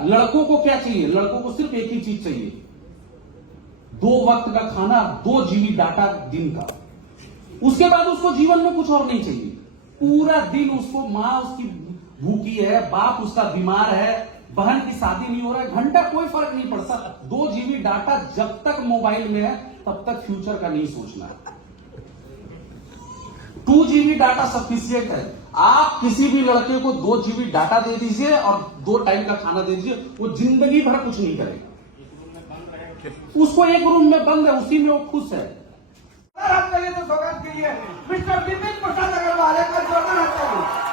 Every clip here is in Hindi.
लड़कों को क्या चाहिए? लड़कों को सिर्फ एक ही चीज चाहिए, 2 वक्त का खाना, 2 GB डाटा दिन का। उसके बाद उसको जीवन में कुछ और नहीं चाहिए। पूरा दिन उसको माँ उसकी भूखी है, बाप उसका बीमार है, बहन की शादी नहीं हो रहा है, घंटा कोई फर्क नहीं पड़ता। 2 GB डाटा जब तक मोबाइल में है तब तक फ्यूचर का नहीं सोचना है। 2 GB डाटा सफिशियंट है। आप किसी भी लड़के को 2 GB डाटा दे दीजिए और 2 टाइम का खाना दे दीजिए, वो जिंदगी भर कुछ नहीं करेगा। उसको एक रूम में बंद है, उसी में वो खुश है। हाथ चाहिए तो सौगात के लिए मिस्टर विपिन प्रसाद अग्रवाल एक बार जोरदार हाथ चाहिए।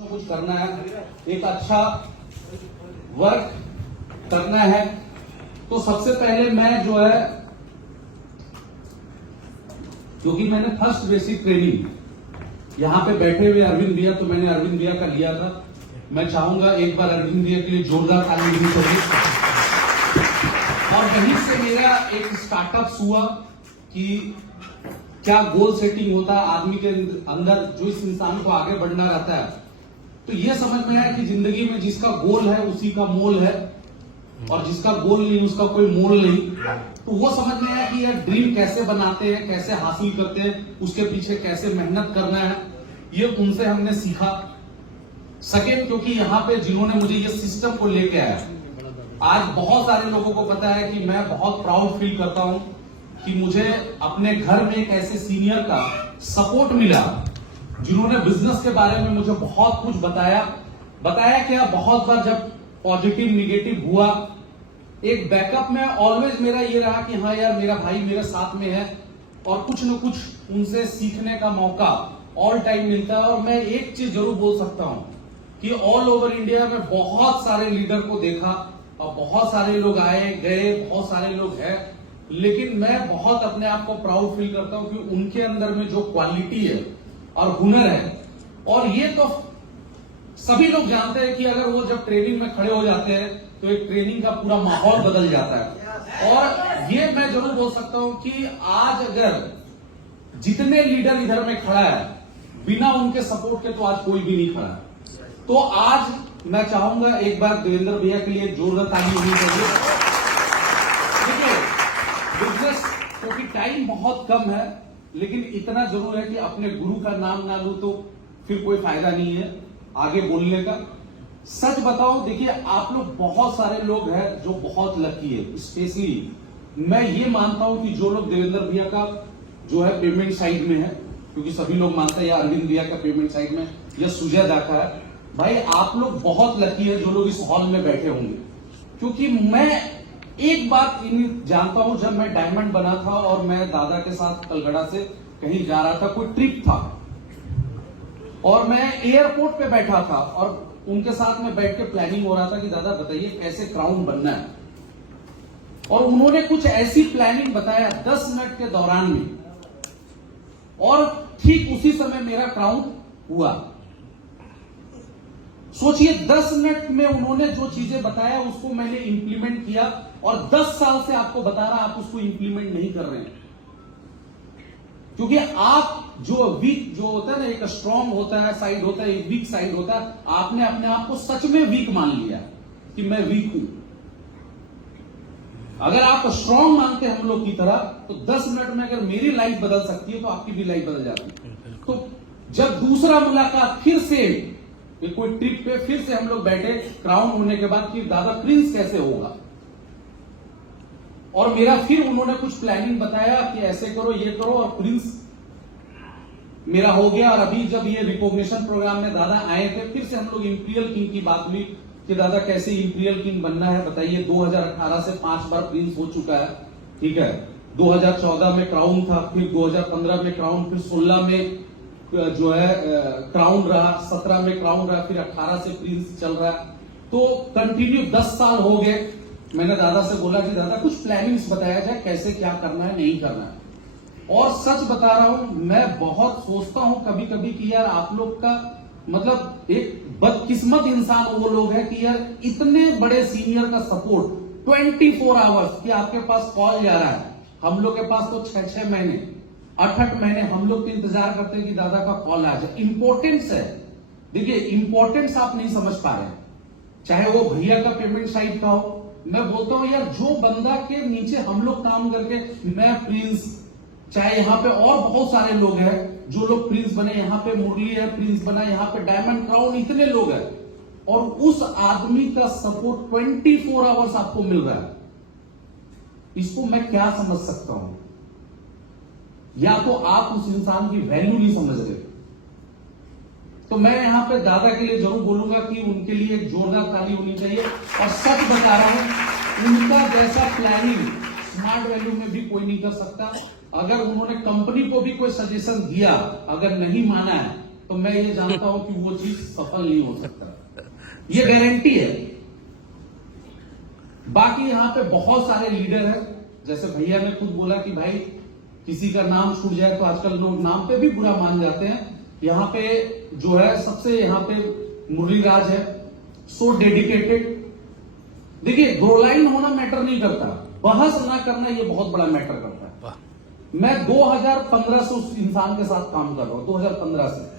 कुछ करना है, एक अच्छा वर्क करना है, तो सबसे पहले मैं जो है, क्योंकि मैंने फर्स्ट बेसिक ट्रेनिंग यहां पे बैठे हुए अरविंद भैया, तो मैंने अरविंद भैया का लिया था। मैं चाहूंगा एक बार अरविंद भैया के लिए जोरदार ताली देनी चाहिए। और वहीं से मेरा एक स्टार्टअप हुआ कि क्या गोल सेटिंग होता है आदमी के अंदर, जो इस इंसान को आगे बढ़ना रहता है। तो ये समझ में आया कि जिंदगी में जिसका गोल है उसी का मोल है, और जिसका गोल नहीं उसका कोई मोल नहीं। तो वो समझ में आया कि यार ड्रीम कैसे बनाते हैं, कैसे हासिल करते हैं, उसके पीछे कैसे मेहनत करना है, ये उनसे हमने सीखा। सेकेंड, क्योंकि यहाँ पे जिन्होंने मुझे ये सिस्टम को लेके आया, आज बहुत सारे लोगों को पता है कि मैं बहुत प्राउड फील करता हूं कि मुझे अपने घर में एक ऐसे सीनियर का सपोर्ट मिला जिन्होंने बिजनेस के बारे में मुझे बहुत कुछ बताया क्या, बहुत बार जब पॉजिटिव निगेटिव हुआ, एक बैकअप में ऑलवेज मेरा ये रहा कि हाँ यार मेरा भाई मेरे साथ में है, और कुछ न कुछ उनसे सीखने का मौका ऑल टाइम मिलता है। और मैं एक चीज जरूर बोल सकता हूं कि ऑल ओवर इंडिया में बहुत सारे लीडर को देखा, और बहुत सारे लोग आए गए, बहुत सारे लोग हैं, लेकिन मैं बहुत अपने आप को प्राउड फील करता हूं कि उनके अंदर में जो क्वालिटी है और हुनर है, और ये तो सभी लोग जानते हैं कि अगर वो जब ट्रेनिंग में खड़े हो जाते हैं तो एक ट्रेनिंग का पूरा माहौल बदल जाता है। और ये मैं जरूर बोल सकता हूं कि आज अगर जितने लीडर इधर में खड़ा है, बिना उनके सपोर्ट के तो आज कोई भी नहीं खड़ा है। तो आज मैं चाहूंगा एक बार देवेंद्र भैया के लिए जोरदार ताली होनी चाहिए। देखिए, बिजनेस क्योंकि टाइम बहुत कम है, लेकिन इतना जरूर है कि अपने गुरु का नाम ना लूं तो फिर कोई फायदा नहीं है आगे बोलने का। सच बताओ, देखिए आप लोग बहुत सारे लोग हैं जो बहुत लकी है। स्पेशली मैं ये मानता हूं कि जो लोग देवेंद्र भैया का जो है पेमेंट साइड में है, क्योंकि सभी लोग मानते हैं या अरविंद भैया का पेमेंट साइड में, या सुजय दा का है, भाई आप लोग बहुत लकी है जो लोग इस हॉल में बैठे होंगे। क्योंकि मैं एक बात जानता हूं, जब मैं डायमंड बना था और मैं दादा के साथ कलगड़ा से कहीं जा रहा था, कोई ट्रिप था, और मैं एयरपोर्ट पे बैठा था और उनके साथ में बैठ के प्लानिंग हो रहा था कि दादा बताइए कैसे क्राउन बनना है। और उन्होंने कुछ ऐसी प्लानिंग बताया 10 मिनट के दौरान में, और ठीक उसी समय मेरा क्राउन हुआ। सोचिए 10 मिनट में उन्होंने जो चीजें बताया उसको मैंने इंप्लीमेंट किया, और 10 साल से आपको बता रहा आप उसको इंप्लीमेंट नहीं कर रहे हैं। क्योंकि आप जो वीक जो होता है ना, एक स्ट्रांग होता है साइड होता है, एक वीक साइड होता है, आपने अपने आप को सच में वीक मान लिया कि मैं वीक हूं। अगर आप स्ट्रांग मानते हैं हम लोग की तरह, तो 10 मिनट में अगर मेरी लाइफ बदल सकती है तो आपकी भी लाइफ बदल जाती है। तो जब दूसरा मुलाकात फिर से कोई ट्रिप पे फिर से हम लोग बैठे क्राउन होने के बाद कि दादा प्रिंस कैसे होगा, और मेरा फिर उन्होंने कुछ प्लानिंग बताया कि ऐसे करो ये करो, और प्रिंस मेरा हो गया। और अभी जब ये रिकॉग्निशन प्रोग्राम में दादा आए थे, फिर से हम लोग इंपीरियल किंग की बात हुई कि दादा कैसे इंपीरियल किंग बनना है बताइए। 2018 से 5 बार प्रिंस हो चुका है, ठीक है। 2014 में क्राउन था, फिर 2015 में क्राउन, फिर 16 में जो है क्राउन रहा, 17 में क्राउन रहा, फिर 18 से प्रिंस चल रहा है। तो कंटिन्यू 10 साल हो गए। मैंने दादा से बोला कि दादा कुछ प्लानिंग्स बताया जाए, कैसे क्या करना है नहीं करना है। और सच बता रहा हूं, मैं बहुत सोचता हूं कभी कभी कि यार आप लोग का मतलब एक बदकिस्मत इंसान वो लोग हैं कि यार इतने बड़े सीनियर का सपोर्ट 24 आवर्स कि आपके पास कॉल जा रहा है। हम लोग के पास तो 6-6 महीने 8-8 महीने हम लोग तो इंतजार करते हैं कि दादा का कॉल आ जाए। इंपॉर्टेंस है, देखिए इंपॉर्टेंस आप नहीं समझ पा रहे, चाहे वो भैया का पेमेंट साइड का हो। मैं बोलता हूं यार जो बंदा के नीचे हम लोग काम करके, मैं प्रिंस, चाहे यहाँ पे और बहुत सारे लोग हैं जो लोग प्रिंस बने, यहाँ पे मुरली है प्रिंस बना, यहाँ पे डायमंड क्राउन, इतने लोग हैं और उस आदमी का सपोर्ट 24 आवर्स आपको मिल रहा है। इसको मैं क्या समझ सकता हूं? या तो आप उस इंसान की वैल्यू नहीं समझ रहे। तो मैं यहां पे दादा के लिए जरूर बोलूंगा कि उनके लिए एक जोरदार ताली होनी चाहिए। और सच बता रहा हूं, उनका जैसा प्लानिंग स्मार्ट वैल्यू में भी कोई नहीं कर सकता। अगर उन्होंने कंपनी को भी कोई सजेशन दिया, अगर नहीं माना है, तो मैं ये जानता हूं कि वो चीज सफल नहीं हो सकता, ये गारंटी है। बाकी यहां पे बहुत सारे लीडर हैं, जैसे भैया ने खुद बोला कि भाई किसी का नाम छूट जाए तो आजकल लोग नाम पे भी बुरा मान जाते हैं। यहां पे जो है सबसे यहां पे मुरलीराज है, सो डेडिकेटेड। देखिए दो लाइन होना मैटर नहीं करता, बहस ना करना ये बहुत बड़ा मैटर करता है। मैं 2015 से उस इंसान के साथ काम कर रहा हूं, 2015 से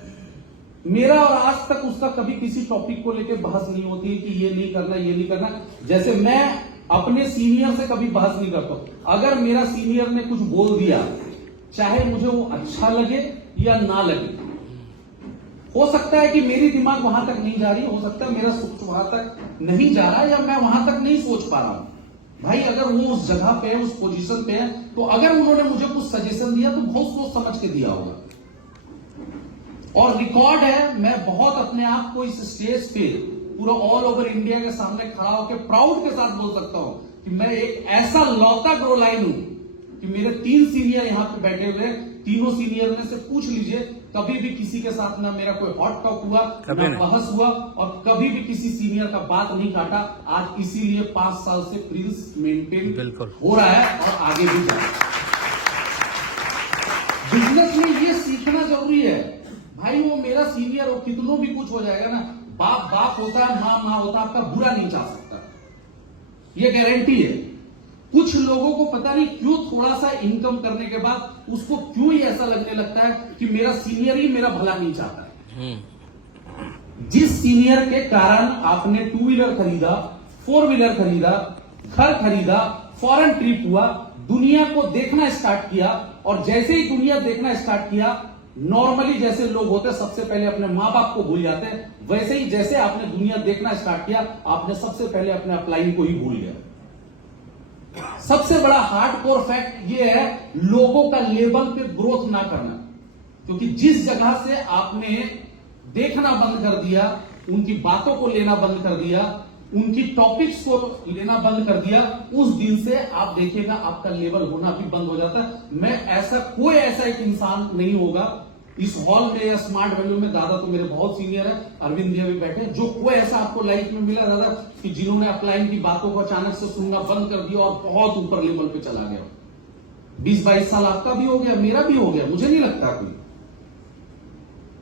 मेरा और आज तक उसका कभी किसी टॉपिक को लेकर बहस नहीं होती है कि ये नहीं करना ये नहीं करना। जैसे मैं अपने सीनियर से कभी बहस नहीं करता। अगर मेरा सीनियर ने कुछ बोल दिया, चाहे मुझे वो अच्छा लगे या ना लगे, हो सकता है कि मेरी दिमाग वहां तक नहीं जा रही, हो सकता है मेरा सोच वहां तक नहीं जा रहा है, या मैं वहां तक नहीं सोच पा रहा हूं। भाई अगर वो उस जगह पे है, उस पोजीशन पे है, तो अगर उन्होंने मुझे कुछ सजेशन दिया तो बहुत सोच समझ के दिया होगा। और रिकॉर्ड है, मैं बहुत अपने आप को इस स्टेज पे पूरा ऑल ओवर इंडिया के सामने खड़ा होकर प्राउड के साथ बोल सकता हूं कि मैं एक ऐसा लौता ग्रो लाइन हूं कि मेरे 3 सीनियर यहां पे बैठे हुए, तीनों सीनियर में से पूछ लीजिए, कभी भी किसी के साथ ना मेरा कोई हॉट टॉक हुआ, ना बहस हुआ, और कभी भी किसी सीनियर का बात नहीं काटा। आज इसीलिए 5 साल से प्रिंस मेंटेन हो रहा है और आगे भी जाएगा। बिजनेस में ये सीखना जरूरी है भाई। वो मेरा सीनियर हो, कितनों भी कुछ हो जाएगा ना, बाप बाप होता है, मां मां होता है, आपका बुरा नहीं चाह सकता, ये गारंटी है। कुछ लोगों को पता नहीं क्यों थोड़ा सा इनकम करने के बाद उसको क्यों ही ऐसा लगने लगता है कि मेरा सीनियर ही मेरा भला नहीं चाहता है। जिस सीनियर के कारण आपने 2 व्हीलर खरीदा, 4 व्हीलर खरीदा, घर खरीदा, फॉरेन ट्रिप हुआ, दुनिया को देखना स्टार्ट किया, और जैसे ही दुनिया देखना स्टार्ट किया, नॉर्मली जैसे लोग होते सबसे पहले अपने मां बाप को भूल जाते हैं, वैसे ही जैसे आपने दुनिया देखना स्टार्ट किया, आपने सबसे पहले अपने अपलाइन को ही भूल गया। सबसे बड़ा हार्डकोर फैक्ट ये है, लोगों का लेवल पे ग्रोथ ना करना। क्योंकि जिस जगह से आपने देखना बंद कर दिया, उनकी बातों को लेना बंद कर दिया, उनकी टॉपिक्स को लेना बंद कर दिया, उस दिन से आप देखिएगा आपका लेवल होना भी बंद हो जाता है। मैं ऐसा कोई ऐसा एक इंसान नहीं होगा इस हॉल में या स्मार्ट वैल्यू में, दादा तो मेरे बहुत सीनियर है, अरविंद जी भी बैठे, जो कोई ऐसा आपको लाइफ में मिला दादा कि जिन्होंने अपलाइन की बातों को अचानक से सुनना बंद कर दिया और बहुत ऊपर लेवल पे चला गया। 20-22 साल आपका भी हो गया, मेरा भी हो गया, मुझे नहीं लगता कोई।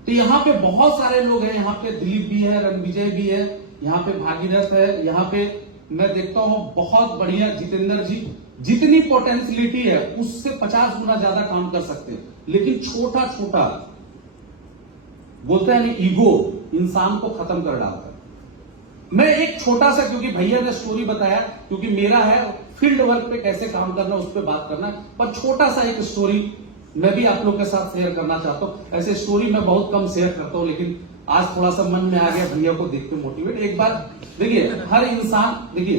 तो यहाँ पे बहुत सारे लोग हैं, यहाँ पे दिलीप भी है, रणविजय भी है, यहाँ पे भागीरथ है, यहाँ पे मैं देखता हूं बहुत बढ़िया जितेंद्र जी। जितनी पोटेंशियलिटी है उससे 50 गुना ज्यादा काम कर सकते हैं, लेकिन छोटा छोटा बोलते हैं ना, ईगो इंसान को खत्म कर डालता है। मैं एक छोटा सा, क्योंकि भैया ने स्टोरी बताया, क्योंकि मेरा है फील्ड वर्क पे कैसे काम करना उस पर बात करना, पर छोटा सा एक स्टोरी मैं भी आप लोग के साथ शेयर करना चाहता हूं। ऐसे स्टोरी मैं बहुत कम शेयर करता हूं, लेकिन आज थोड़ा सा मन में आ गया भैया को देख के मोटिवेट। एक बार देखिए, हर इंसान, देखिए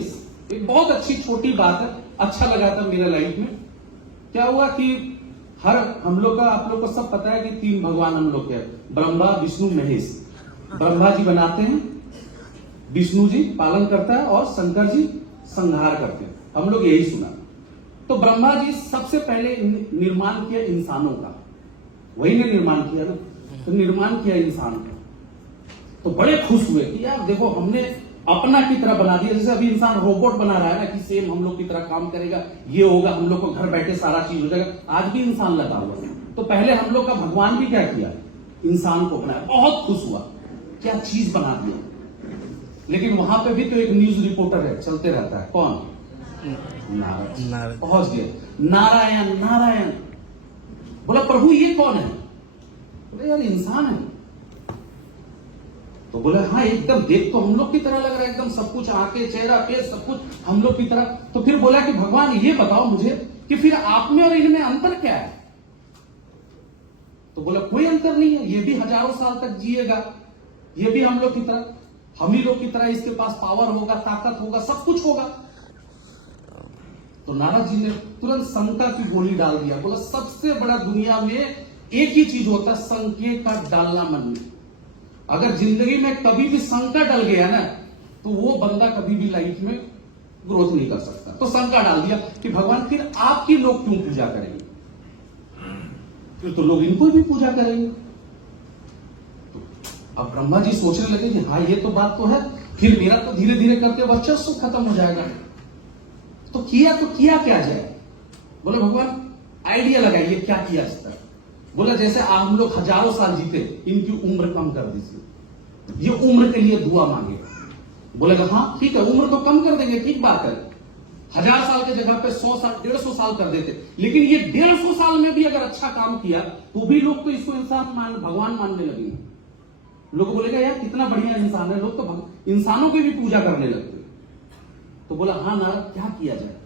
एक बहुत अच्छी छोटी बात है, अच्छा लगा था मेरा लाइफ में। क्या हुआ कि हर हम लोग का, आप लोग को सब पता है कि 3 भगवान हम लोग के, ब्रह्मा विष्णु महेश। ब्रह्मा जी बनाते हैं, विष्णु जी पालन करता है और शंकर जी संहार करते हैं, हम लोग यही सुना। तो ब्रह्मा जी सबसे पहले निर्माण किया इंसानों का, वही ने निर्माण किया ना, तो निर्माण किया इंसान का, तो बड़े खुश हुए कि यार देखो हमने अपना की तरह बना दिया। जैसे अभी इंसान रोबोट बना रहा है ना कि सेम हम लोग की तरह काम करेगा, ये होगा, हम लोग को घर बैठे सारा चीज हो जाएगा। आज भी इंसान लगा हुआ है, तो पहले हम लोग का भगवान भी क्या किया, इंसान को बनाया, बहुत खुश हुआ। क्या चीज बना दिया। लेकिन वहां पे भी तो एक न्यूज रिपोर्टर है, चलते रहता है, कौन? नारायण। पहुंच गया, नारायण नारायण। बोला प्रभु ये कौन है? बोले यार इंसान है। तो बोले हाँ एकदम देख तो हम लोग की तरह लग रहा है, एकदम सब कुछ आंखें चेहरा पेट सब कुछ हम लोग की तरह। तो फिर बोला कि भगवान ये बताओ मुझे कि फिर आप में और इनमें अंतर क्या है? तो बोला कोई अंतर नहीं है, ये भी हजारों साल तक जिएगा, ये भी हम लोग की तरह, हम ही लोग की तरह, इसके पास पावर होगा, ताकत होगा, सब कुछ होगा। तो नारद जी ने तुरंत शंका की गोली डाल दिया। बोला सबसे बड़ा दुनिया में एक ही चीज होता है, संकेत का डालना मन में। अगर जिंदगी में कभी भी शंका डल गया ना तो वो बंदा कभी भी लाइफ में ग्रोथ नहीं कर सकता। तो शंका डाल दिया कि भगवान फिर आपकी लोग क्यों पूजा करेंगे? फिर तो लोग इनको भी पूजा करेंगे। तो अब ब्रह्मा जी सोचने लगे कि हाँ ये तो बात तो है, फिर मेरा तो धीरे धीरे करके वर्चस्व खत्म हो जाएगा। तो किया क्या जाए? बोले भगवान आइडिया लगाइए क्या किया जाता है। बोला जैसे हम लोग हजारों साल जीते, इनकी उम्र कम कर दीजिए, ये उम्र के लिए दुआ मांगे। बोलेगा हाँ ठीक है, उम्र तो कम कर देंगे, ठीक बात है। 1000 साल की जगह पे 100 साल 150 साल कर देते, लेकिन ये 150 साल में भी अगर अच्छा काम किया तो भी लोग तो इसको भगवान मानने लगेंगे। लोग बोलेगा यार कितना बढ़िया इंसान है, लोग तो इंसानों की भी पूजा करने लगते। तो बोला हाँ नारद क्या किया जाए?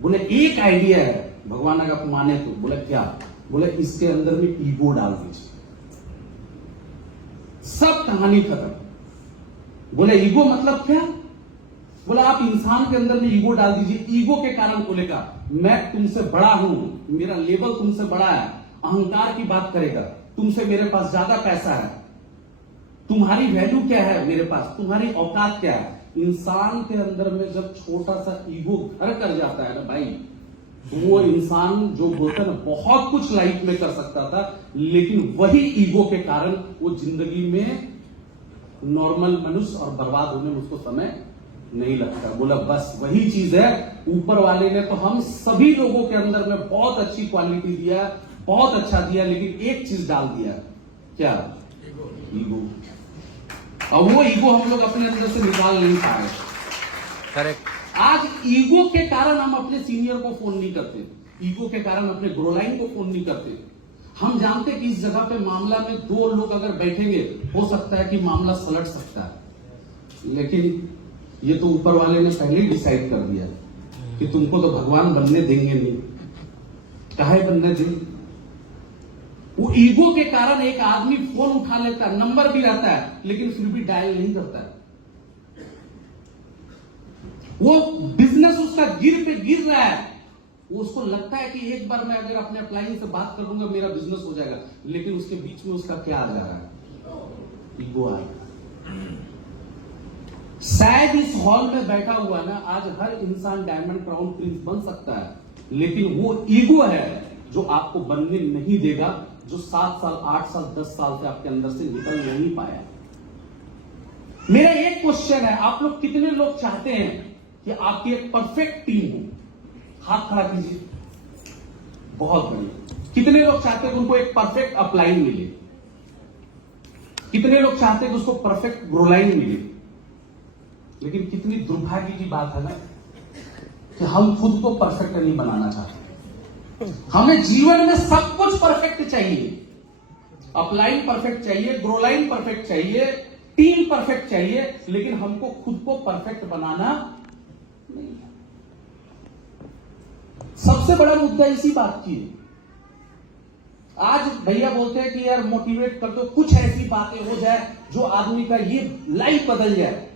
बोले एक आइडिया है, भगवान अगर आप माने तो। बोले क्या? बोले इसके अंदर में ईगो डाल दीजिए, सब कहानी खत्म। बोले ईगो मतलब क्या? बोले आप इंसान के अंदर में ईगो डाल दीजिए। ईगो के कारण बोलेगा मैं तुमसे बड़ा हूं, मेरा लेवल तुमसे बड़ा है, अहंकार की बात करेगा, तुमसे मेरे पास ज्यादा पैसा है, तुम्हारी वैल्यू क्या है मेरे पास, तुम्हारी औकात क्या है। इंसान के अंदर में जब छोटा सा ईगो घर कर जाता है ना भाई, वो इंसान जो होता है ना बहुत कुछ लाइफ में कर सकता था, लेकिन वही ईगो के कारण वो जिंदगी में नॉर्मल मनुष्य और बर्बाद होने में उसको समय नहीं लगता। बोला बस वही चीज है, ऊपर वाले ने तो हम सभी लोगों के अंदर में बहुत अच्छी क्वालिटी दिया, बहुत अच्छा दिया, लेकिन एक चीज डाल दिया। क्या? ईगो। और वो ईगो हम लोग अपने अंदर से निकाल नहीं पा रहे। करेक्ट। आज ईगो के कारण हम अपने सीनियर को फोन नहीं करते, ईगो के कारण अपने ग्रोलाइन को फोन नहीं करते। हम जानते कि इस जगह पे मामला में 2 लोग अगर बैठेंगे हो सकता है कि मामला सलट सकता है, लेकिन ये तो ऊपर वाले ने पहले ही डिसाइड कर दिया कि तुमको तो भगवान बनने देंगे नहीं। काहे बनने देंगे? वो ईगो के कारण एक आदमी फोन उठा लेता है, नंबर भी रहता है, लेकिन फिर भी डायल नहीं करता है। वो बिजनेस उसका गिर रहा है, वो उसको लगता है कि एक बार मैं अगर अपने अप्लाइंग से बात कर लूंगा मेरा बिजनेस हो जाएगा, लेकिन उसके बीच में उसका क्या आ जा रहा है? ईगो आ रहा है। शायद इस हॉल में बैठा हुआ ना आज हर इंसान डायमंड क्राउन प्रिंस बन सकता है, लेकिन वो ईगो है जो आपको बनने नहीं देगा, जो 7 साल 8 साल 10 साल से आपके अंदर से निकल नहीं पाया। मेरा एक क्वेश्चन है, आप लोग कितने लोग चाहते हैं कि आपकी एक परफेक्ट टीम हो? हाथ खड़ा कीजिए। बहुत बढ़िया। कितने लोग चाहते हैं कि उनको एक परफेक्ट अपलाइन मिले? कितने लोग चाहते हैं कि उसको परफेक्ट ग्रोलाइन मिले? लेकिन कितनी दुर्भाग्य की बात है ना कि हम खुद को परफेक्ट नहीं बनाना चाहते। हमें जीवन में सब कुछ परफेक्ट चाहिए, अपलाइन परफेक्ट चाहिए, ग्रोलाइन परफेक्ट चाहिए, टीम परफेक्ट चाहिए, लेकिन हमको खुद को परफेक्ट बनाना नहीं। सबसे बड़ा मुद्दा इसी बात की है। आज भैया बोलते हैं कि यार मोटिवेट कर दो, कुछ ऐसी बातें हो जाए जो आदमी का ये लाइफ बदल जाए।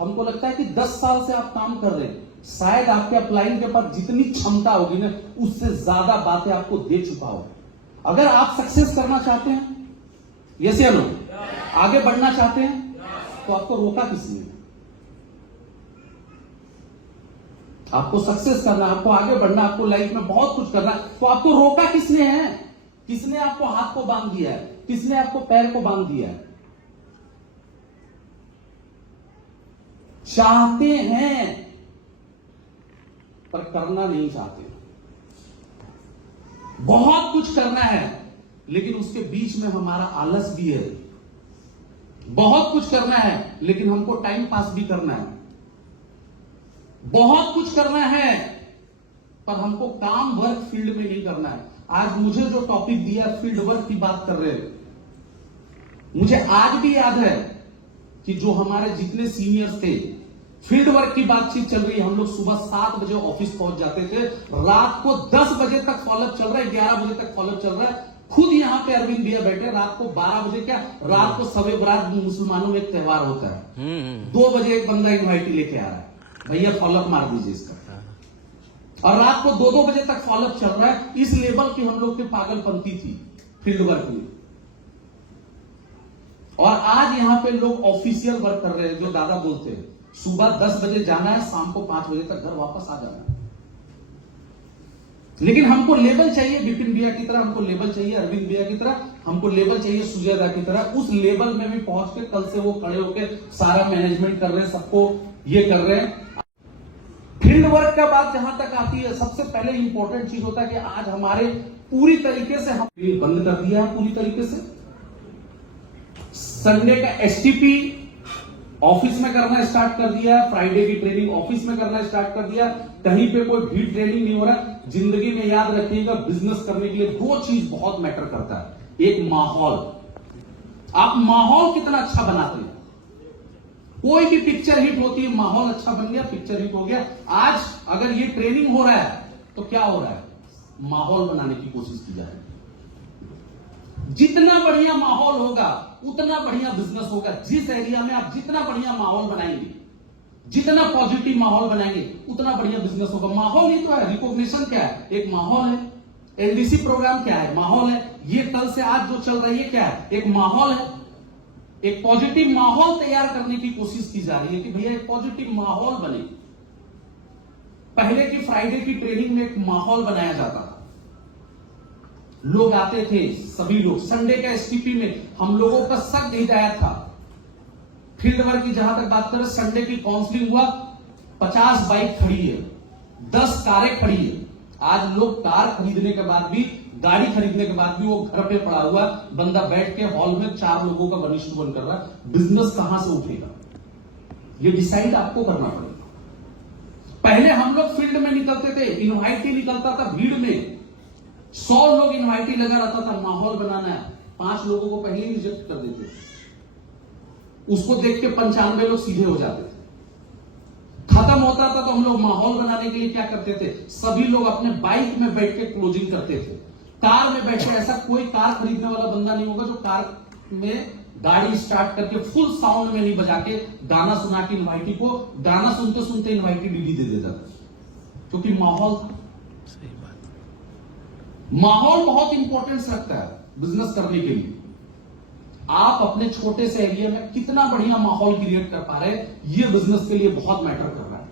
हमको लगता है कि 10 साल से आप काम कर रहे हैं, शायद आपके अपलाइन के पास जितनी क्षमता होगी ना उससे ज्यादा बातें आपको दे चुका हो। अगर आप सक्सेस करना चाहते हैं, यस या नो, आगे बढ़ना चाहते हैं, तो आपको रोका किसने? आपको सक्सेस करना, आपको आगे बढ़ना, आपको लाइफ में बहुत कुछ करना, तो आपको रोका किसने है? किसने आपको हाथ को बांध दिया है? किसने आपको पैर को बांध दिया है? चाहते हैं पर करना नहीं चाहते। बहुत कुछ करना है, लेकिन उसके बीच में हमारा आलस भी है, बहुत कुछ करना है, लेकिन हमको टाइम पास भी करना है। बहुत कुछ करना है, पर हमको काम वर्क फील्ड में नहीं करना है। आज मुझे जो टॉपिक दिया फील्ड वर्क की बात कर रहे हैं, मुझे आज भी याद है कि जो हमारे जितने सीनियर्स थे, फील्ड वर्क की बातचीत चल रही है। हम लोग सुबह 7 बजे ऑफिस पहुंच जाते थे, रात को 10 बजे तक फॉलोअप चल रहा है, 11 बजे तक फॉलोअप चल रहा है। खुद यहां पे अरविंद भैया बैठे, रात को 12 बजे, क्या रात को सवे बरात मुसलमानों में एक त्योहार होता है, 2 बजे एक बंदा इनवाइटी लेके आ रहा है, भैया फॉलोअप मार दीजिए इसका, और रात को 2-2 बजे तक फॉलोअप चल रहा है। इस लेवल की हम लोग की पागलपंती थी फील्ड वर्क में। और आज यहां पे लोग ऑफिशियल वर्क कर रहे हैं, जो दादा बोलते हैं सुबह 10 बजे जाना है, शाम को 5 बजे तक घर वापस आ जाना है। लेकिन हमको लेवल चाहिए विपिन भैया की तरह, हमको लेवल चाहिए अरविंद भैया की तरह, हमको लेवल चाहिए सुजयदा की तरह। उस लेवल में भी पहुंच के कल से वो खड़े होकर सारा मैनेजमेंट कर रहे हैं, सबको ये कर रहे हैं। फील्ड वर्क का बात जहां तक आती है, सबसे पहले इंपॉर्टेंट चीज होता है कि आज हमारे पूरी तरीके से हम बंद कर दिया है, पूरी तरीके से। संडे का एसटीपी ऑफिस में करना स्टार्ट कर दिया, फ्राइडे की ट्रेनिंग ऑफिस में करना स्टार्ट कर दिया। कहीं पे कोई भी ट्रेनिंग नहीं हो रहा। जिंदगी में याद रखिएगा, बिजनेस करने के लिए 2 चीज बहुत मैटर करता है। एक माहौल, आप माहौल कितना अच्छा बनाते हैं। कोई भी पिक्चर हिट होती है, माहौल अच्छा बन गया, पिक्चर हिट हो गया। आज अगर ये ट्रेनिंग हो रहा है तो क्या हो रहा है, माहौल बनाने की कोशिश की जा रही है। जितना बढ़िया माहौल होगा उतना बढ़िया बिजनेस होगा। जिस एरिया में आप जितना बढ़िया माहौल बनाएंगे, जितना पॉजिटिव माहौल बनाएंगे, उतना बढ़िया बिजनेस होगा। माहौल ही तो है, रिकॉग्निशन क्या है, एक माहौल है। एलडीसी प्रोग्राम क्या है, माहौल है। ये कल से आज जो चल रहा है ये क्या है, एक माहौल है। एक पॉजिटिव माहौल तैयार करने की कोशिश की जा रही है कि भैया एक पॉजिटिव माहौल बने। पहले की फ्राइडे की ट्रेनिंग में एक माहौल बनाया जाता था, लोग आते थे, सभी लोग। संडे का एसटीपी में हम लोगों का सख्त हिदायत था। फील्ड वर्क की जहां तक बात करें, संडे की काउंसलिंग हुआ, 50 बाइक खड़ी है, 10 कारें खड़ी है। आज लोग कार खरीदने के बाद भी, गाड़ी खरीदने के बाद भी वो घर पे पड़ा हुआ बंदा बैठ के हॉल में 4 लोगों का 1:1 कर रहा है। बिजनेस कहां से उठेगा, ये डिसाइड आपको करना पड़ेगा। पहले हम लोग फील्ड में निकलते थे, इनवाइटी निकलता था भीड़ में, 100 लोग इनवाइटी लगा रहता था, माहौल बनाना है। 5 लोगों को पहले ही रिजेक्ट कर देते थे। उसको देख के 95 लोग सीधे हो जाते थे। खत्म होता था तो हम लोग माहौल बनाने के लिए क्या करते थे, सभी लोग अपने बाइक में बैठ के क्लोजिंग करते थे। कार में बैठ के, ऐसा कोई कार खरीदने वाला बंदा नहीं होगा जो कार में गाड़ी स्टार्ट करके फुल साउंड में नहीं बजा के गाना सुना के इनवाइटी को, गाना सुनते सुनते इनवाइटी डीडी दे देता था, क्योंकि माहौल था। माहौल बहुत इंपॉर्टेंस रखता है बिजनेस करने के लिए। आप अपने छोटे से एरिया में कितना बढ़िया माहौल क्रिएट कर पा रहे हैं, ये बिजनेस के लिए बहुत मैटर कर रहा है।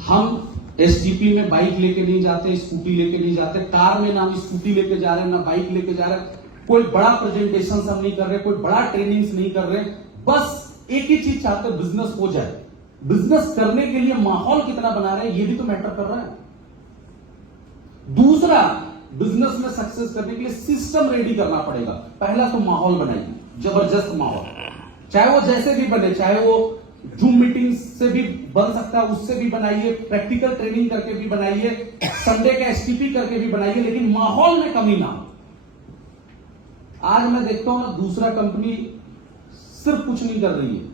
हम एसटीपी में बाइक लेके नहीं जाते, स्कूटी लेके नहीं जाते, कार में ना स्कूटी लेके जा रहे हैं, ना बाइक लेके जा रहे हैं। कोई बड़ा प्रेजेंटेशन हम नहीं कर रहे, कोई बड़ा ट्रेनिंग्स नहीं कर रहे, बस एक ही चीज चाहते हैं, बिजनेस हो जाए। बिजनेस करने के लिए माहौल कितना बना रहे हैं, ये भी तो मैटर कर रहा है। दूसरा, बिजनेस में सक्सेस करने के लिए सिस्टम रेडी करना पड़ेगा। पहला तो माहौल बनाइए, जबरदस्त माहौल, चाहे वो जैसे भी बने, चाहे वो जूम मीटिंग से भी बन सकता है, उससे भी बनाइए, प्रैक्टिकल ट्रेनिंग करके भी बनाइए, संडे का एसटीपी करके भी बनाइए, लेकिन माहौल में कमी ना हो। आज मैं देखता हूं ना, दूसरा कंपनी सिर्फ कुछ नहीं कर रही है,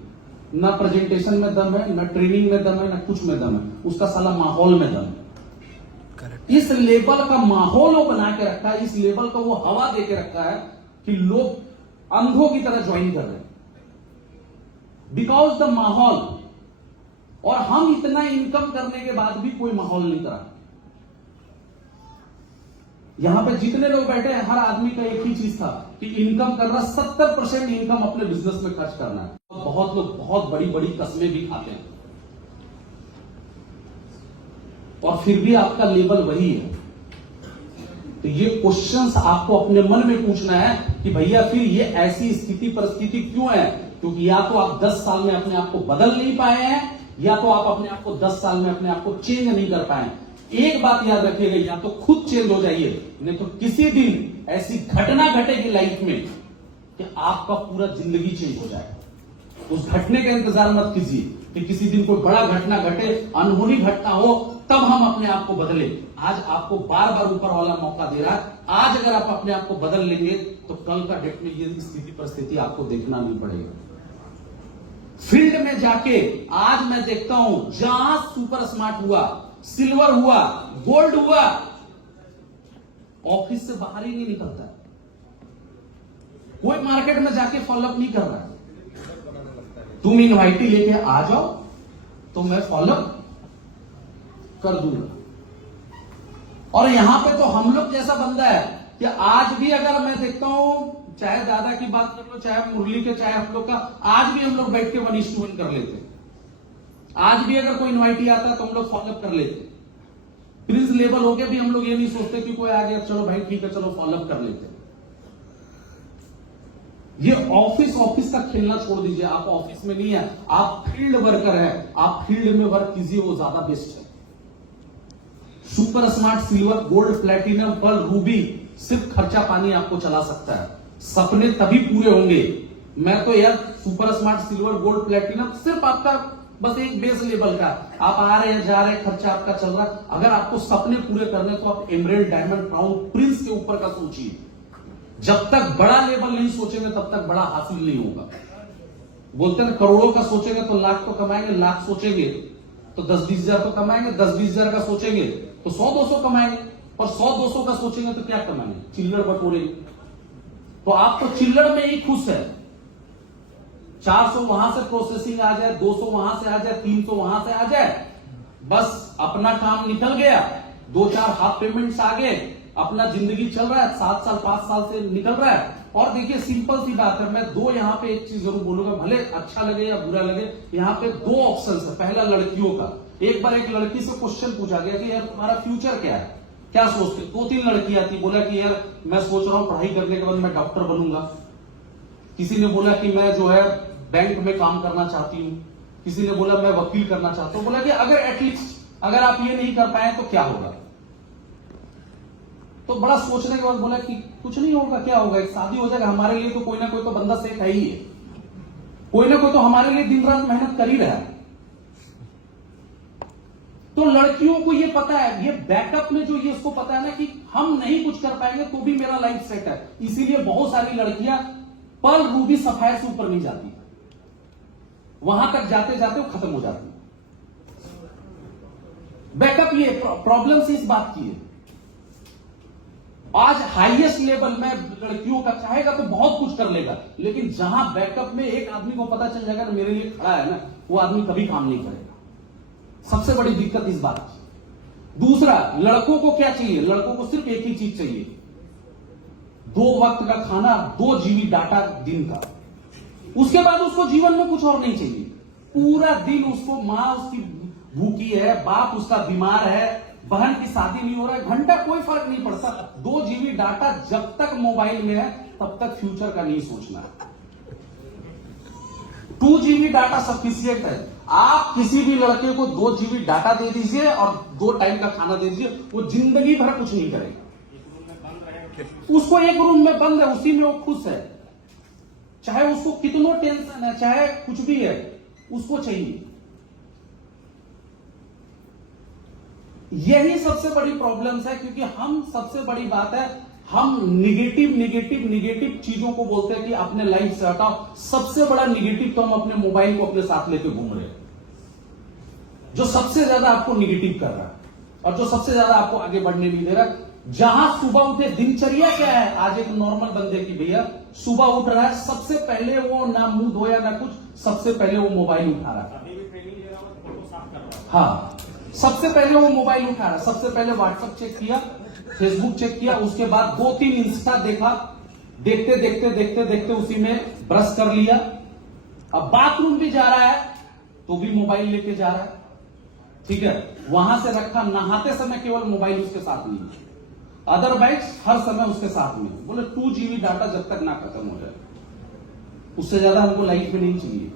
ना प्रेजेंटेशन में दम है, ना ट्रेनिंग में दम है, ना कुछ में दम है, उसका साला माहौल में दम है। इस लेवल का माहौल वो बना के रखा है, इस लेवल का वो हवा दे के रखा है कि लोग अंधों की तरह ज्वाइन कर रहे हैं, बिकॉज द माहौल। और हम इतना इनकम करने के बाद भी कोई माहौल नहीं करा। यहां पे जितने लोग बैठे हैं, हर आदमी का एक ही चीज था कि इनकम करना, 70% इनकम अपने बिजनेस में खर्च करना है। बहुत लोग बहुत बड़ी बड़ी कस्में भी खाते हैं, और फिर भी आपका लेवल वही है। तो ये क्वेश्चंस आपको अपने मन में पूछना है कि भैया फिर ये ऐसी स्थिति परिस्थिति क्यों है, क्योंकि या तो आप 10 साल में अपने आप को बदल नहीं पाए हैं, या तो आप अपने आप को 10 साल में अपने आप को चेंज नहीं कर पाए। एक बात याद रखिएगा, या तो खुद चेंज हो जाइए, नहीं तो किसी दिन ऐसी घटना घटेगी लाइफ में कि आपका पूरा जिंदगी चेंज हो जाए। उस घटने का इंतजार मत कीजिए कि किसी दिन कोई बड़ा घटना घटे, अनहोनी घटना हो, तब हम अपने आप को बदले। आज आपको बार बार ऊपर वाला मौका दे रहा है। आज अगर आप अपने आप को बदल लेंगे तो कल का डेट में ये स्थिति परिस्थिति आपको देखना नहीं पड़ेगा। फील्ड में जाके आज मैं देखता हूं, जहां सुपर स्मार्ट हुआ, सिल्वर हुआ, गोल्ड हुआ, ऑफिस से बाहर ही नहीं निकलता। कोई मार्केट में जाके फॉलोअप नहीं कर रहा। तुम इनवाइटी लेके आ जाओ तो मैं फॉलोअप कर दूंगा। और यहां पे तो हम लोग जैसा बंदा है कि आज भी अगर मैं देखता हूं, चाहे दादा की बात कर लो, चाहे मुरली के, चाहे हम लोग का, आज भी हम लोग बैठ के 1:1 कर लेते। आज भी अगर कोई इनवाइटी आता है तो हम लोग फॉलोअप कर लेते। प्रिंस लेवल होके भी हम लोग ये नहीं सोचते कि कोई आ गया, चलो भाई ठीक है, चलो फॉलोअप कर लेते। ये ऑफिस का खेलना छोड़ दीजिए। आप ऑफिस में नहीं है, आप फील्ड वर्कर है, आप फील्ड में वर्क कीजिए, वो ज्यादा बेस्ट है। Super smart, silver, gold, platinum, pearl, ruby सिर्फ खर्चा पानी आपको चला सकता है, सपने तभी पूरे होंगे। मैं तो यार super smart, silver, gold, platinum सिर्फ आपका बस एक बेस लेवल का, आप आ रहे हैं, जा रहे हैं, खर्चा आपका चल रहा है। अगर आपको सपने पूरे करने तो आप एमरेल्ड, डायमंड, क्राउन, प्रिंस के ऊपर का सोचिए। जब तक बड़ा लेवल नहीं सोचेंगे तब तक बड़ा हासिल नहीं होगा। बोलते हैं करोड़ों का सोचेंगे तो लाख तो कमाएंगे, लाख सोचेंगे तो 10-20 हजार तो कमाएंगे, 10-20 हजार का सोचेंगे तो 100-200 कमाएंगे, और 100-200 का सोचेंगे तो क्या कमाएंगे, चिल्लड़ बटोरेंगे। तो आप तो चिल्लड़ में ही खुश है। 400 वहां से प्रोसेसिंग आ जाए, 200 वहां से आ जाए, 300 वहां से आ जाए, बस अपना काम निकल गया, 2-4 हाफ पेमेंट्स आ गए, अपना जिंदगी चल रहा है, 7 साल 5 साल से निकल रहा है। और देखिए सिंपल सी बात है, मैं यहाँ पे एक चीज जरूर बोलूंगा, भले अच्छा लगे या बुरा लगे, यहाँ पे 2 ऑप्शन है। पहला लड़कियों का, एक बार एक लड़की से क्वेश्चन पूछा गया कि यार तुम्हारा फ्यूचर क्या है, क्या सोचते? 2-3 लड़कियां थी, बोला कि यार मैं सोच रहा हूं पढ़ाई करने के बाद मैं डॉक्टर बनूंगा। किसी ने बोला कि मैं जो है बैंक में काम करना चाहती हूँ, किसी ने बोला मैं वकील करना चाहता हूं। बोला कि अगर एटलीस्ट अगर आप ये नहीं कर पाए तो क्या होगा? तो बड़ा सोचने के बाद बोला कि कुछ नहीं होगा, क्या होगा, एक शादी हो जाएगा, हमारे लिए तो कोई ना कोई तो बंदा सेफ है ही है, कोई ना कोई तो हमारे लिए दिन रात मेहनत कर ही रहा है। तो लड़कियों को ये पता है, ये बैकअप में जो ये इसको पता है ना कि हम नहीं कुछ कर पाएंगे तो भी मेरा लाइफ सेट है। इसीलिए बहुत सारी लड़कियां पर्ल, रूबी, सफायर से ऊपर नहीं जाती, वहां तक जाते जाते वो खत्म हो जाती। बैकअप ये प्रॉब्लम से इस बात की है। आज हाईएस्ट लेवल में लड़कियों का चाहेगा तो बहुत कुछ कर लेगा, लेकिन जहां बैकअप में एक आदमी को पता चल जाएगा ना मेरे लिए खड़ा है ना, वो आदमी कभी काम नहीं करेगा। सबसे बड़ी दिक्कत इस बात की। दूसरा, लड़कों को क्या चाहिए? लड़कों को सिर्फ एक ही चीज चाहिए, 2 वक्त का खाना, 2 GB डाटा दिन का। उसके बाद उसको जीवन में कुछ और नहीं चाहिए। पूरा दिन उसको मां उसकी भूखी है, बाप उसका बीमार है, बहन की शादी नहीं हो रहा है, घंटा कोई फर्क नहीं पड़ता। 2 GB डाटा जब तक मोबाइल में है तब तक फ्यूचर का नहीं सोचना है। 2 GB डाटा सफिशिएंट है। आप किसी भी लड़के को 2 GB डाटा दे दीजिए और 2 टाइम का खाना दे दीजिए, वो जिंदगी भर कुछ नहीं करेगा। उसको एक रूम में बंद है, उसी में वो खुश है, चाहे उसको कितना टेंशन है, चाहे कुछ भी है, उसको चाहिए। यही सबसे बड़ी प्रॉब्लम्स है, क्योंकि हम सबसे बड़ी बात है, हम निगेटिव चीजों को बोलते हैं कि अपने लाइफ से हटाओ। सबसे बड़ा निगेटिव तो हम अपने मोबाइल को अपने साथ लेके घूम रहे हैं, जो सबसे ज्यादा आपको निगेटिव कर रहा है और जो सबसे ज्यादा आपको आगे बढ़ने नहीं दे रहा। जहां सुबह उठे, दिनचर्या क्या है आज एक नॉर्मल बंदे की? भैया सुबह उठ रहा है, सबसे पहले वो ना मुंह धोया ना कुछ, सबसे पहले वो मोबाइल उठा रहा है। हाँ, सबसे पहले वो मोबाइल उठा रहा है, सबसे पहले व्हाट्सएप चेक किया, फेसबुक चेक किया, उसके बाद 2-3 इंस्टा देखा, देखते देखते देखते देखते उसी में ब्रश कर लिया। अब बाथरूम भी जा रहा है तो भी मोबाइल लेके जा रहा है, ठीक है, वहां से रखा, नहाते समय केवल मोबाइल उसके साथ नहीं, अदरवाइज हर समय उसके साथ में। बोले 2 GB डाटा जब तक ना खत्म हो जाए, उससे ज्यादा हमको लाइफ में नहीं चाहिए।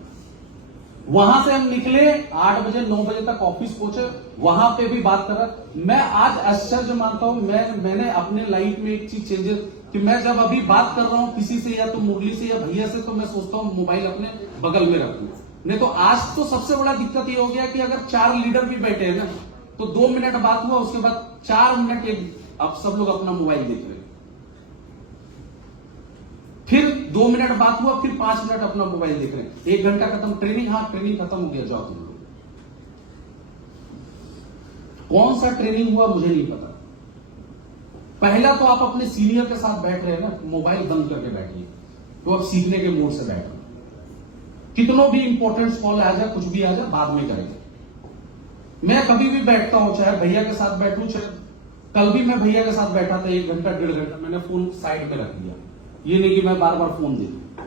वहां से हम निकले 8 बजे 9 बजे तक ऑफिस पहुंचे, वहां पे भी बात कर रहा। मैं आज आश्चर्य मानता हूं, मैंने अपने लाइफ में एक चीज चेंजेस कि मैं जब अभी बात कर रहा हूं किसी से, या तो मुरली से या भैया से, तो मैं सोचता हूं मोबाइल अपने बगल में रखूं। नहीं तो आज तो सबसे बड़ा दिक्कत ये हो गया कि अगर 4 लीडर भी बैठे हैं ना, तो 2 मिनट बात हुआ, उसके बाद 4 मिनट अब सब लोग अपना मोबाइल देख रहे हैं, फिर 2 मिनट बात हुआ, फिर 5 मिनट अपना मोबाइल देख रहे हैं। 1 घंटा खत्म, ट्रेनिंग, हाँ ट्रेनिंग खत्म हो गया, जाओ तुम लोग। कौन सा ट्रेनिंग हुआ मुझे नहीं पता। पहला तो आप अपने सीनियर के साथ बैठ रहे हैं ना, मोबाइल बंद करके बैठिए, तो आप सीखने के मूड से बैठ रहे हैं। कितनों भी इंपॉर्टेंट कॉल आ जाए, कुछ भी आ जाए, बाद में करेंगे। मैं कभी भी बैठता हूं, चाहे भैया के साथ बैठूं, चाहे कल भी मैं भैया के साथ बैठा था 1 घंटा 1.5 घंटा, मैंने फोन साइड में रख दिया। ये नहीं कि मैं बार बार फोन देखूं।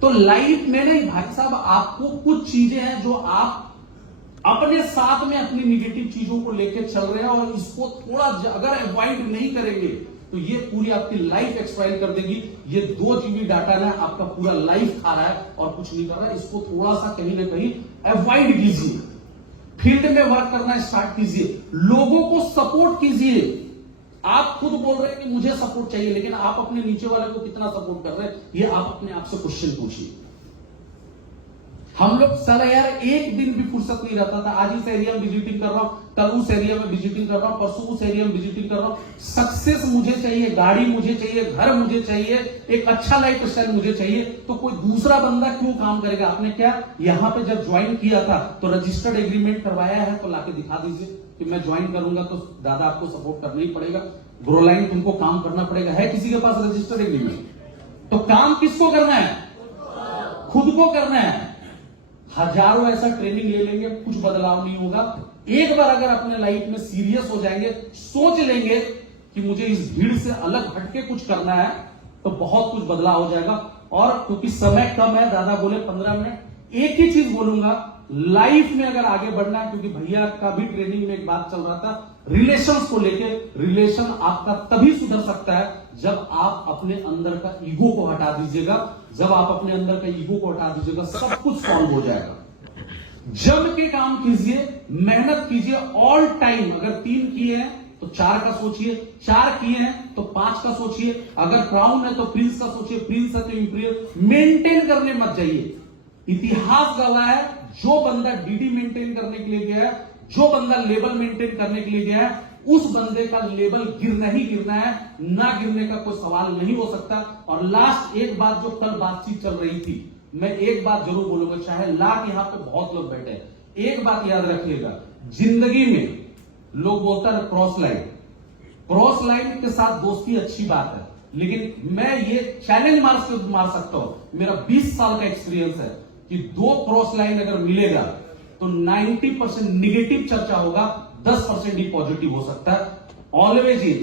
तो लाइफ में नहीं भाई साहब, आपको कुछ चीजें हैं जो आप अपने साथ में अपनी निगेटिव चीजों को लेकर चल रहे हैं, और इसको थोड़ा अगर अवॉइड नहीं करेंगे तो ये पूरी आपकी लाइफ एक्सपायर कर देगी। ये 2 जीबी डाटा ना आपका पूरा लाइफ खा रहा है और कुछ नहीं कर रहा है। इसको थोड़ा सा कहीं ना कहीं अवॉइड कीजिए, फील्ड में वर्क करना स्टार्ट कीजिए, लोगों को सपोर्ट कीजिए। आप खुद बोल रहे हैं कि मुझे सपोर्ट चाहिए, लेकिन आप अपने नीचे वाले को कितना सपोर्ट कर रहे हैं, ये आप अपने आप से क्वेश्चन पूछिए। हम लोग सर यार एक दिन भी फुर्सत नहीं रहता था। आज इस एरिया में विजिटिंग कर रहा हूं, कल उस एरिया में विजिटिंग कर रहा हूं, परसों उस एरिया में विजिटिंग कर रहा हूं। सक्सेस मुझे चाहिए, गाड़ी मुझे चाहिए, घर मुझे चाहिए, एक अच्छा लाइफ स्टाइल मुझे चाहिए, तो कोई दूसरा बंदा क्यों काम करेगा? आपने क्या यहां पे जब ज्वाइन किया था तो रजिस्टर्ड एग्रीमेंट करवाया है, तो लाके दिखा दीजिए कि मैं ज्वाइन करूंगा तो दादा आपको सपोर्ट करना ही पड़ेगा, ग्रोलाइन तुमको काम करना पड़ेगा। है किसी के पास रजिस्टर्ड एग्रीमेंट? तो काम किसको करना है? खुद को करना है। हजारों ऐसा ट्रेनिंग ले लेंगे, कुछ बदलाव नहीं होगा। एक बार अगर अपने लाइफ में सीरियस हो जाएंगे, सोच लेंगे कि मुझे इस भीड़ से अलग हटके कुछ करना है, तो बहुत कुछ बदलाव हो जाएगा। और क्योंकि समय कम है, दादा बोले 15 मिनट, एक ही चीज बोलूंगा, लाइफ में अगर आगे बढ़ना है, क्योंकि भैया का भी ट्रेनिंग में एक बात चल रहा था रिलेशंस को लेके। रिलेशन आपका तभी सुधर सकता है जब आप अपने अंदर का ईगो को हटा दीजिएगा। जब आप अपने अंदर का ईगो को हटा दीजिएगा, सब कुछ सॉल्व हो जाएगा। जम के काम कीजिए, मेहनत कीजिए ऑल टाइम। अगर 3 किए हैं तो 4 का सोचिए, 4 किए हैं तो 5 का सोचिए। अगर क्राउन है तो प्रिंस का सोचिए, प्रिंस है तो इंपीरियल। मेंटेन करने मत जाइए। इतिहास गवाह है, जो बंदा डीडी मेंटेन करने के लिए गया है, जो बंदा लेवल मेंटेन करने के लिए गया है, उस बंदे का लेवल गिरना ही गिरना है, ना गिरने का कोई सवाल नहीं हो सकता। और लास्ट एक बात, जो कल बातचीत चल रही थी, मैं एक बात जरूर बोलूंगा, चाहे लाख यहां पे बहुत लोग बैठे हैं, एक बात याद रखिएगा, जिंदगी में लोग बोलता है क्रॉस लाइन के साथ दोस्ती अच्छी बात है, लेकिन मैं ये चैलेंज मार सकता हूं, मेरा 20 साल का एक्सपीरियंस है कि 2 क्रॉस लाइन अगर मिलेगा तो 90% निगेटिव चर्चा होगा, 10% ही पॉजिटिव हो सकता है। ऑलवेज ये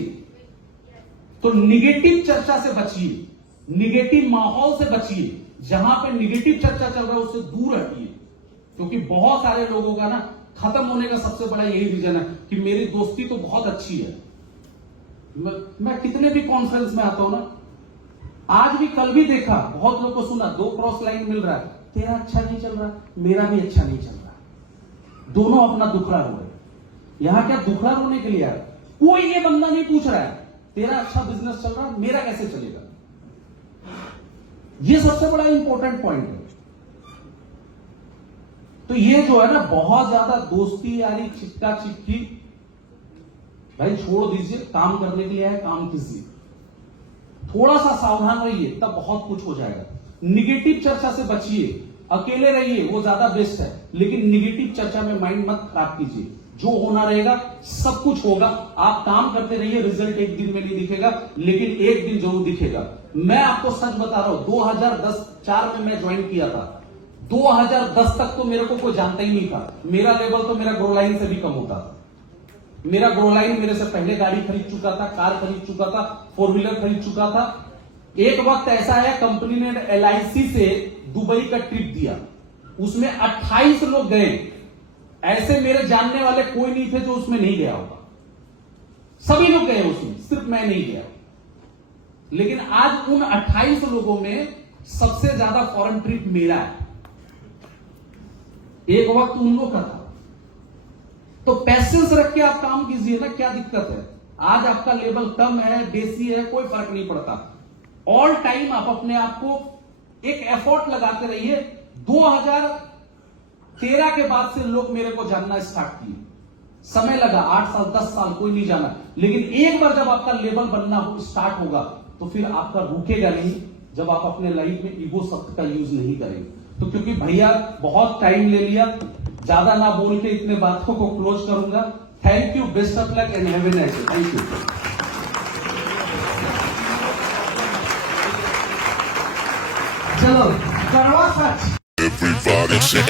तो निगेटिव चर्चा से बचिए, निगेटिव माहौल से बचिए। जहां पे निगेटिव चर्चा चल रहा है उससे दूर हटिए, क्योंकि बहुत सारे लोगों का ना खत्म होने का सबसे बड़ा यही रीजन है कि मेरी दोस्ती तो बहुत अच्छी है। मैं कितने भी कॉन्फ्रेंस में आता हूं ना, आज भी कल भी देखा, बहुत लोग को सुना 2 क्रॉस लाइन मिल रहा है, तेरा अच्छा नहीं चल रहा, मेरा भी अच्छा नहीं चल रहा, दोनों अपना दुखड़ा रो रहे। यहां क्या दुखड़ा रोने के लिए आया? कोई ये बंदा नहीं पूछ रहा है तेरा अच्छा बिजनेस चल रहा है, मेरा कैसे चलेगा। ये सबसे बड़ा इंपॉर्टेंट पॉइंट है। तो ये जो है ना, बहुत ज्यादा दोस्ती यारी चिक्का चिक्की भाई छोड़ दीजिए। काम करने के लिए है, काम कीजिए, थोड़ा सा सावधान रहिए, तब बहुत कुछ हो जाएगा। निगेटिव चर्चा से बचिए, अकेले रहिए, वो ज्यादा बेस्ट है, लेकिन निगेटिव चर्चा में माइंड मत खराब कीजिए। जो होना रहेगा सब कुछ होगा। आप काम करते रहिए, रिजल्ट एक दिन में नहीं दिखेगा, लेकिन एक दिन जरूर दिखेगा। मैं आपको सच बता रहा हूं, 2004 में मैं ज्वाइन किया था, 2010 तक तो मेरे को कोई जानता ही नहीं था। मेरा लेवल तो मेरा ग्रोलाइन से भी कम होता था। मेरा ग्रोलाइन मेरे से पहले गाड़ी खरीद चुका था, कार खरीद चुका था, 4 व्हीलर खरीद चुका था। एक वक्त ऐसा आया, कंपनी ने LIC से दुबई का ट्रिप दिया, उसमें 28 लोग गए। ऐसे मेरे जानने वाले कोई नहीं थे जो उसमें नहीं गया होगा, सभी लोग गए उसमें, सिर्फ मैं नहीं गया। लेकिन आज उन 28 लोगों में सबसे ज्यादा फॉरेन ट्रिप मेरा है। एक वक्त उन लोग का था। तो पैसेंस रख के आप काम कीजिए ना, क्या दिक्कत है? आज आपका लेबल कम है, देसी है, कोई फर्क नहीं पड़ता। ऑल टाइम आप अपने आप को एक एफर्ट लगाते रहिए। 2013 के बाद से लोग मेरे को जानना स्टार्ट किए। समय लगा, 8 साल 10 साल, कोई नहीं जाना, लेकिन एक बार जब आपका लेबल बनना स्टार्ट होगा तो फिर आपका रुकेगा नहीं, जब आप अपने लाइफ में ईगो शब्द का यूज नहीं करेंगे। तो क्योंकि भैया बहुत टाइम ले लिया, ज्यादा ना बोल के इतने बातों को क्लोज करूंगा। Thank you, best of luck and have a nice day. Thank you. चलो, कड़वा सच। Everybody say